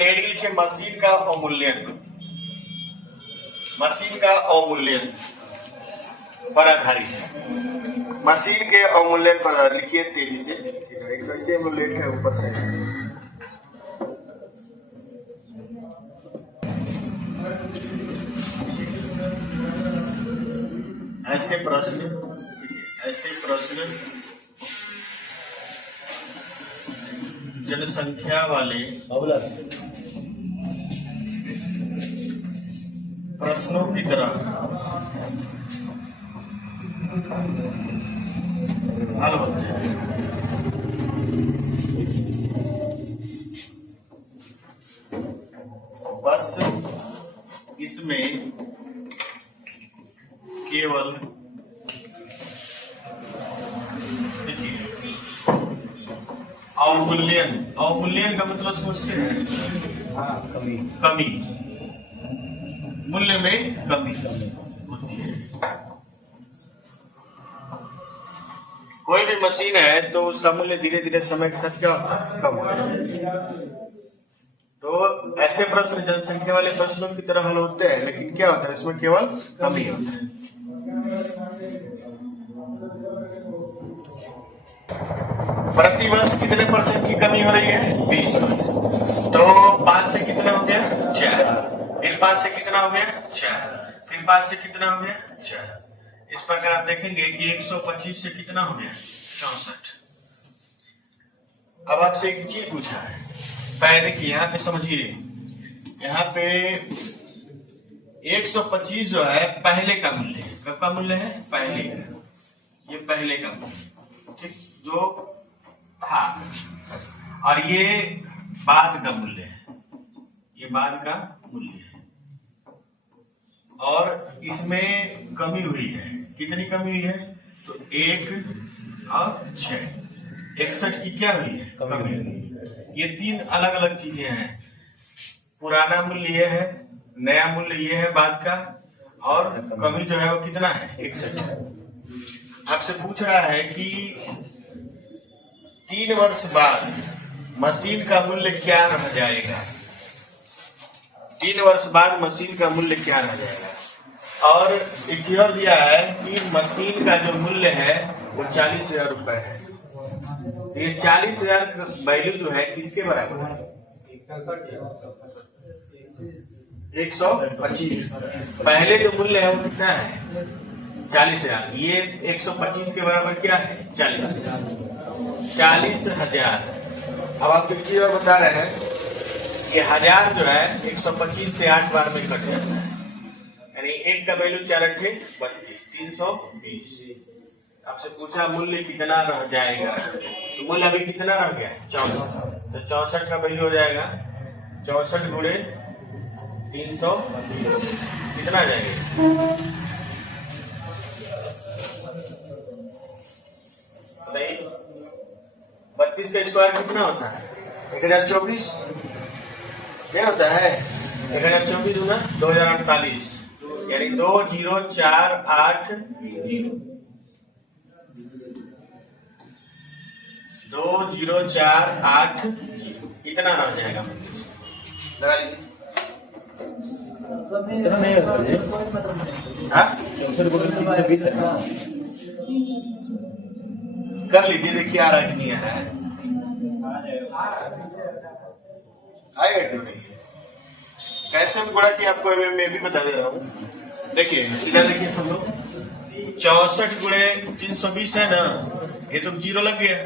पहले हेडिंग लिखिए मशीन का अवमूल्यन। मशीन का अवमूल्यन पर आधारित है। मशीन के अवमूल्यन पर आधारित लिखिए तेजी से। एक तो ऐसे अवमूल्यन है ऊपर से। ऐसे प्रश्न जनसंख्या वाले प्रश्नों की तरह हल होते हैं। बस इसमें केवल अवमूल्यन का मतलब समझते हैं? कमी मूल्य में कमी होती है। कोई भी मशीन है तो उसका मूल्य धीरे धीरे समय के साथ क्या होता है? कम होता है। तो ऐसे प्रश्न जनसंख्या वाले प्रश्नों की तरह हल होते हैं, लेकिन क्या होता है इसमें केवल कमी होता है। प्रति वर्ष कितने % की कमी हो रही है? 20%। तो 5 से कितना हो गया? 4। फिर 5 से कितना हो गया? 4। फिर 5 से कितना हो गया? 4। इस प्रकार आप देखेंगे कि 125 से कितना हो गया? 64। अब आपसे एक चीज पूछा है, पहले देखिए यहाँ पे समझिए, यहाँ पे 125 जो है पहले का मूल्य है। कब का मूल्य है? पहले का। ये पहले का मूल्य, ठीक, जो था, और ये बाद का मूल्य है। ये बाद का मूल्य है और इसमें कमी हुई है। कितनी कमी हुई है? तो 1 और 6, 61 की क्या हुई है? कमी हुई है। ये 3 अलग अलग चीजें हैं। पुराना मूल्य ये है, नया मूल्य ये है बाद का, और कमी जो है वो कितना है? 61। आपसे पूछ रहा है कि 3 वर्ष बाद मशीन का मूल्य क्या रह जाएगा? 3 वर्ष बाद मशीन का मूल्य क्या रह जाएगा? और एक चीज और दिया है कि मशीन का जो मूल्य है वो 40,000 रुपए है। तो ये 40,000 वैल्यू जो है किसके बराबर है? 125। पहले जो मूल्य है वो कितना है? 40,000। ये 125 के बराबर क्या है? 40,000। अब आप एक चीज और बता रहे हैं, ये 1000 जो है 125 से 8 बार में कट जाता है, यानी 1 का वैल्यू 4 × 32, 320। आपसे पूछा मूल्य कितना रह जाएगा, तो मूल्य अभी कितना रह गया? 64। तो 64 का वैल्यू हो जाएगा 64 × 320, कितना आ जाएगा? नहीं, 32 का स्क्वायर कितना होता है? 1024 क्या होता है? 1024 दूना 2048, यानी 2048 इतना रह जाएगा। लगा लीजिए। कर लीजिए, देखिए आ रहा है कि नहीं आ रहा है? आएगा क्यों नहीं? कैसे हम गुणा की आपको मैं भी बता दे रहा हूँ। देखिए इधर देखिए सब लोग, 64 × 320 है ना, ये तो 0 लग गया।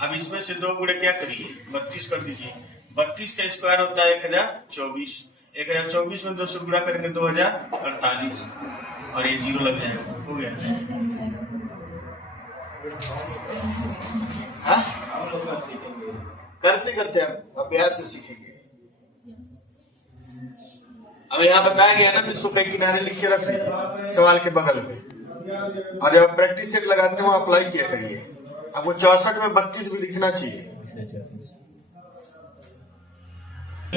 अब इसमें से 2 गुणे क्या करिए? 32 कर दीजिए। 32 का स्क्वायर होता है 1024। 1024 में 2 से गुणा करेंगे 2048, और ये 0 लग जाएगा। हो गया। हाँ, करते करते आप अभ्यास से सीखेंगे। अब यहाँ बताया गया ना, इसको कई किनारे लिख के रख लीजिए सवाल के बगल में, और जब प्रैक्टिस सेट लगाते हैं वहां अप्लाई किया करिए। आपको 64 में 32 भी लिखना चाहिए।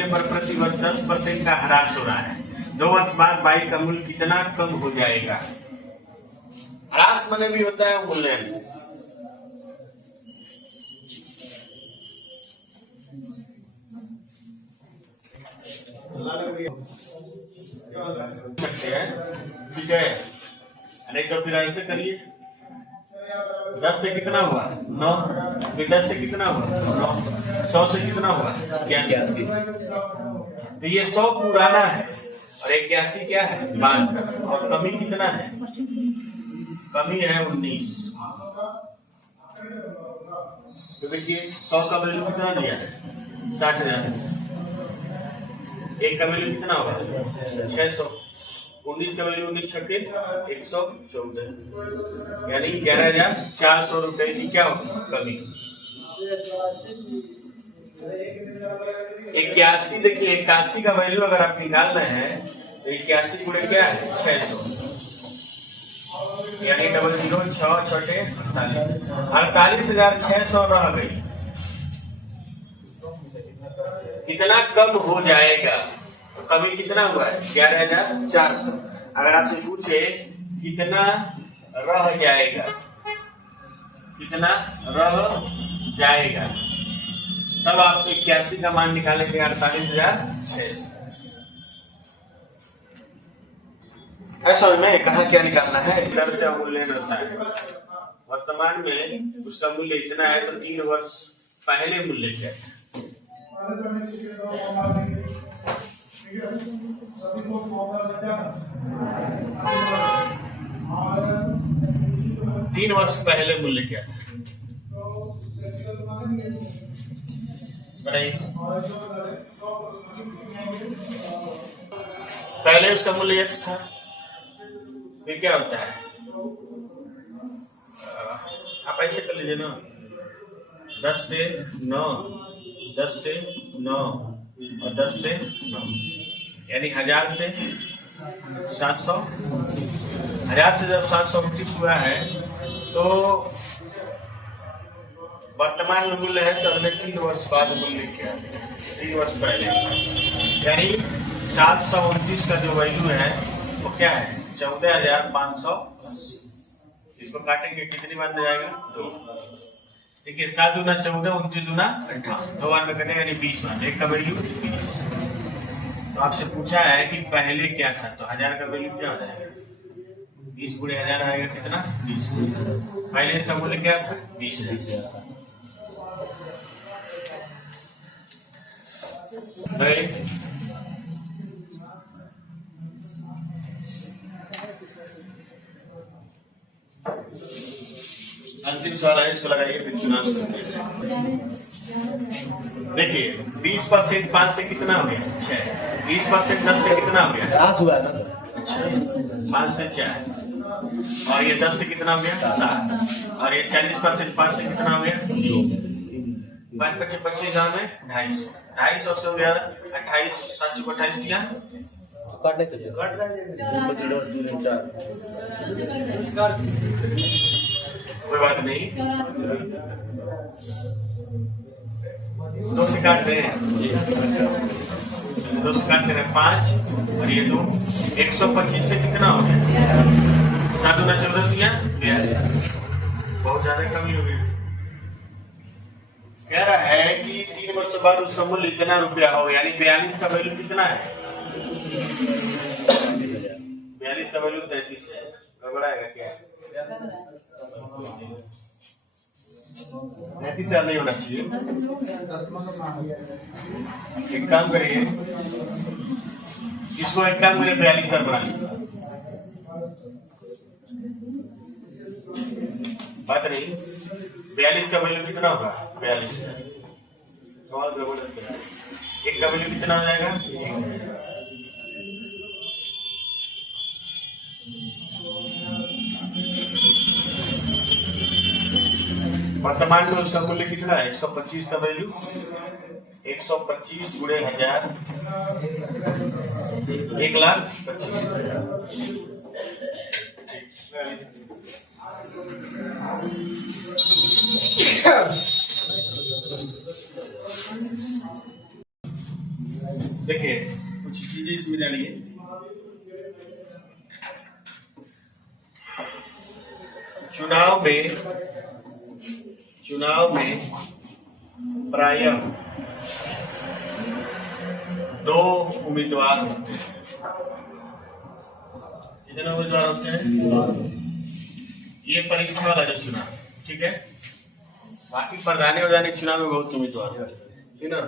पर प्रति वर्ष 10% का ह्रास हो रहा है। 2 वर्ष बाद बाइक का मूल्य कितना कम हो जाएगा? ह्रास माने भी होता है मूल्यांकन। सकते हैं, ठीक है। नहीं तो फिर ऐसे करिए, 10 से कितना हुआ 9, फिर 10 से कितना हुआ 9, 100 से कितना हुआ 81। तो ये 100 पुराना है और 81 क्या है बाद का, और कमी कितना है, कमी है 19। तो देखिए 100 का वैल्यू कितना दिया है 60,000, एक का वैल्यू कितना होगा 600, 19 का वैल्यू 19 छक्के 114, यानी 11,400 रुपए की क्या होगी कमी। 81, देखिए 81 का वैल्यू अगर आप निकालना है तो 81 गुणे क्या है 600, यानी 00 6 छठे 48,600 रह गई। कितना कम हो जाएगा, तो कमी कितना हुआ है 11,400। अगर आपसे पूछे कितना रह जाएगा, कितना रह जाएगा, तब आप 81 का मान निकालेंगे 48,600। ऐसा में कहा क्या निकालना है, इधर से अमूल्यन होता है। वर्तमान में उसका मूल्य इतना है तो 3 वर्ष पहले मूल्य क्या है, 3 वर्ष पहले मूल्य क्या है बताइए। पहले उसका मूल्य x था, फिर क्या होता है, आप ऐसे कर लीजिए ना, 10 से 9, 10 से 9 और 10 से 9, यानी 1000 से 700, 1000 से जब 729 हुआ है तो वर्तमान में मूल्य है, तो अगले 3 वर्ष बाद मूल्य क्या है 3 वर्ष पहले, यानी 729 का जो वैल्यू है वो क्या है 14,580। इसको काटेंगे कितनी बार में जाएगा 2। देखिए 7 दूना 14, 29 दूना 58, 2 बार में कटेगा यानी 20 बार, एक का वैल्यू 20। तो आपसे पूछा है कि पहले क्या था, तो 1000 का वैल्यू क्या हो जाएगा 20 गुणे 1000 आएगा कितना 20। पहले इसका मूल्य क्या था 20,000। अंतिम सवाल है, इसको लगाइए फिर चुनाव करते हैं। देखिए 20% 5 से कितना हो गया 6, 20% 10 से कितना हो गया 5 से 4, और ये 10 से कितना हो गया 7, और ये 40% 5 से कितना हो गया 2, 5 25 25 में 250, 250 से हो गया 28, 7 को 28 दिया कोई बात नहीं, 2 से काट दे, 2 से काट दे 5 और ये 2, 125 से कितना हो गया 7 गुना 14 दिया, बहुत ज्यादा कमी हो गई। कह रहा है कि 3 वर्ष बाद उसका मूल्य इतना रुपया होगा, यानी 42 का वैल्यू कितना है 42 का वैल्यू 33 है, गड़बड़ाएगा क्या 33,000 नहीं होना चाहिए। एक काम करिए, इसको एक काम करिए 42,000 बना लीजिए, बात नहीं 42 का वैल्यू कितना होगा 42, एक का वैल्यू कितना हो जाएगा 1। वर्तमान में उसका मूल्य कितना है 125 का वैल्यू, 125 गुणे 1000 1,25,000। देखिए कुछ चीजें इसमें जानिए। चुनाव में प्रायः 2 उम्मीदवार होते हैं। कितने उम्मीदवार होते हैं? ये परीक्षा वाला जो चुनाव, ठीक है। बाकी प्रधानी चुनाव में बहुत उम्मीदवार होते हैं, ठीक ना।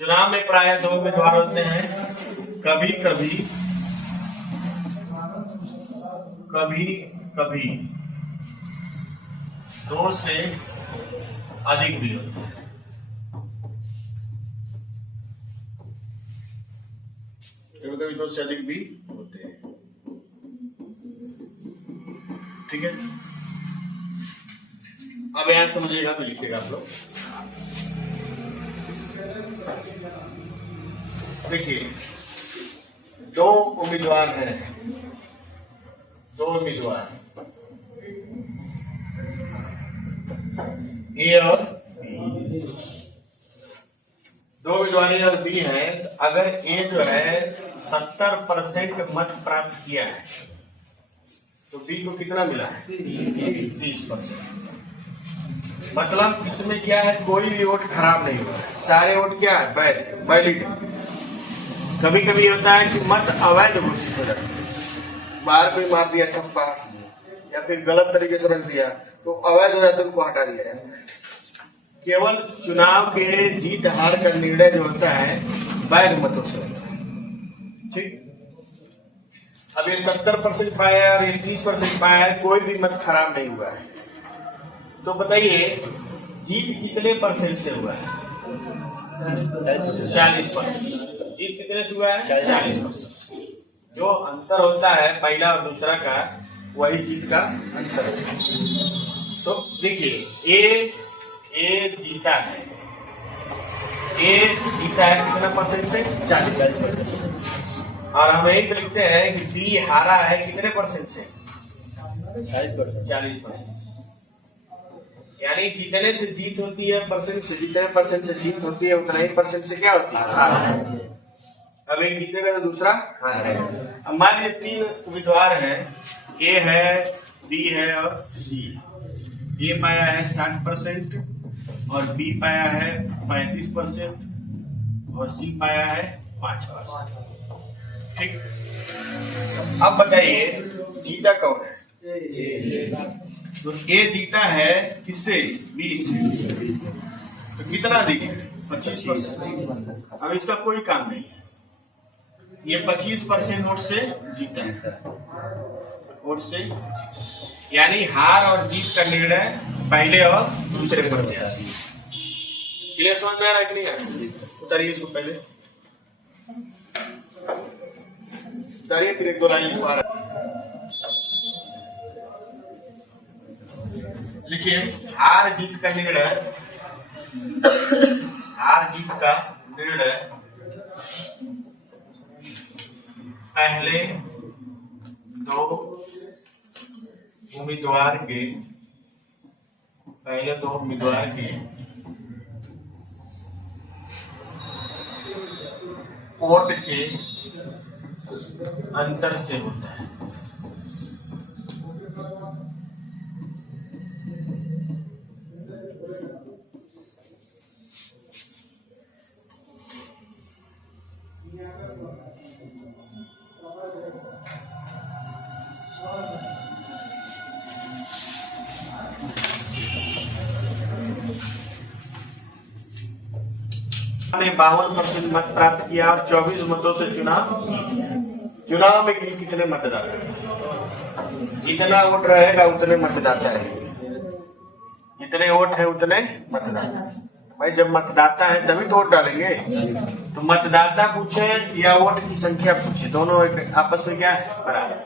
चुनाव में प्राय 2 उम्मीदवार होते हैं, कभी कभी 2 से अधिक भी होते हैं। कभी 2 से अधिक भी होते हैं, ठीक है। अब यहां समझिएगा तो लिखिएगा आप लोग। देखिए 2 उम्मीदवार हैं, 2 उम्मीदवार ए और बी, 2 उम्मीदवार ए और बी हैं। अगर ए जो है 70% मत प्राप्त किया है तो बी को कितना मिला है? 30%। मतलब इसमें क्या है, कोई भी वोट खराब नहीं हुआ है, सारे वोट क्या है? वैलिड। कभी कभी होता है कि मत अवैध घोषित हो जाता है, बाहर कोई मार दिया ठप्पा या फिर गलत तरीके से रख दिया तो अवैध हो जाता है, उनको हटा दिया जाता है। केवल चुनाव के जीत हार का निर्णय जो होता है वैध मतों से होता है, ठीक। अब ये 70% पाया है और ये 30% पाया है, कोई भी मत खराब नहीं हुआ है। तो बताइए जीत कितने परसेंट से हुआ है? 40%। जीत कितने से हुआ है? 40%। जो अंतर होता है पहला और दूसरा का, वही जीत का अंतर है। तो देखिए ए जीता है, कितना परसेंट से? 40%। और हम यही लिखते हैं कि बी हारा है कितने परसेंट से? 40%। यानी जितने से जीत होती है परसेंट से, जितने परसेंट से जीत होती है उतना ही परसेंट से क्या होती है? हार। अब एक जीतेगा तो दूसरा हार है। अब मान लीजिए 3 उम्मीदवार हैं, ए है, बी है और सी है। ए पाया है 60% और बी पाया है 35% और सी पाया है 5%, ठीक। अब बताइए जीता कौन है? तो ए जीता है किससे? 20 से। तो कितना दिखे? 25%। अब इसका कोई काम नहीं है, ये 25% वोट से जीता है, वोट से। यानी हार और जीत का निर्णय पहले और दूसरे प्रत्याशी। क्लियर समझ में आ रहा है कि नहीं आ रहा? उतारिए इसको पहले, उतारिए, फिर 1-2 लाइन लिखवा रहा है। लिखिए हार जीत का निर्णय, हार जीत का निर्णय पहले 2 उम्मीदवार के वोट के अंतर से होता है। ने 52% मत प्राप्त किया और 24 मतों से चुनाव में कितने मतदाता? जितना वोट रहेगा उतने मतदाता है, जितने वोट है उतने मतदाता। भाई जब मतदाता है तभी तो वोट डालेंगे। तो मतदाता पूछे या वोट की संख्या पूछे, दोनों आपस में क्या है? बराबर।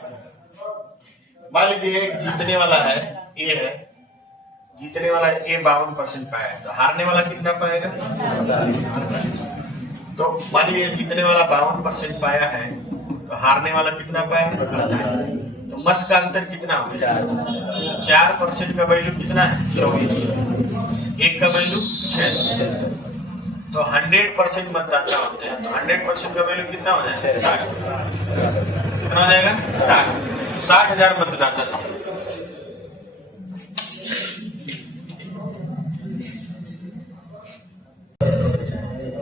मान लीजिए जीतने वाला है ए है, जीतने वाला ए 52% पाया है, तो हारने वाला कितना पाएगा? 48। तो मान लीजिए जीतने वाला 52% पाया है तो हारने वाला कितना पाया है? 48। तो मत का अंतर कितना हो गया? 4% का वैल्यू कितना है? 24। 1 का वैल्यू 6। तो 100% मतदाता होते हैं, तो 100% का वैल्यू कितना हो जाएगा? 60। कितना हो जाएगा? 60,000 मतदाता थे।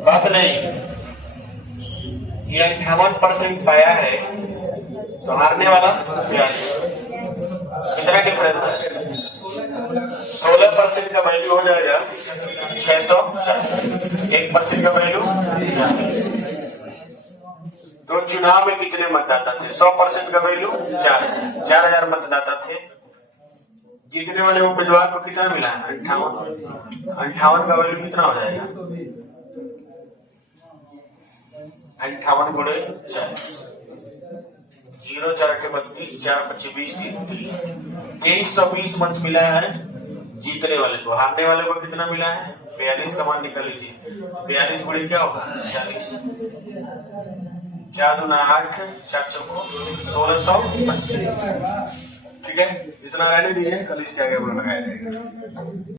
बात नहीं, ये 58% पाया है, तो हारने वाला 42। कितना डिफरेंस है? 16% का वैल्यू हो जाएगा 640, 1% का वैल्यू 40। तो चुनाव में कितने मतदाता थे? 100% का वैल्यू 4000 मतदाता थे। जीतने वाले उम्मीदवार को कितना मिला है? 58 का वैल्यू कितना हो जाएगा? 58 गुणे 40, 0 4 के 32, 4 25 20 30, 2320 मत मिला है जीतने वाले को। हारने वाले को कितना मिला है? 42 का मान निकाल लीजिए। 42 गुणे क्या होगा? 40। 4 दूना 8, 4 चौको 1680। ठीक है, इतना रहने दिए, कल इसके आगे लगाया जाएगा।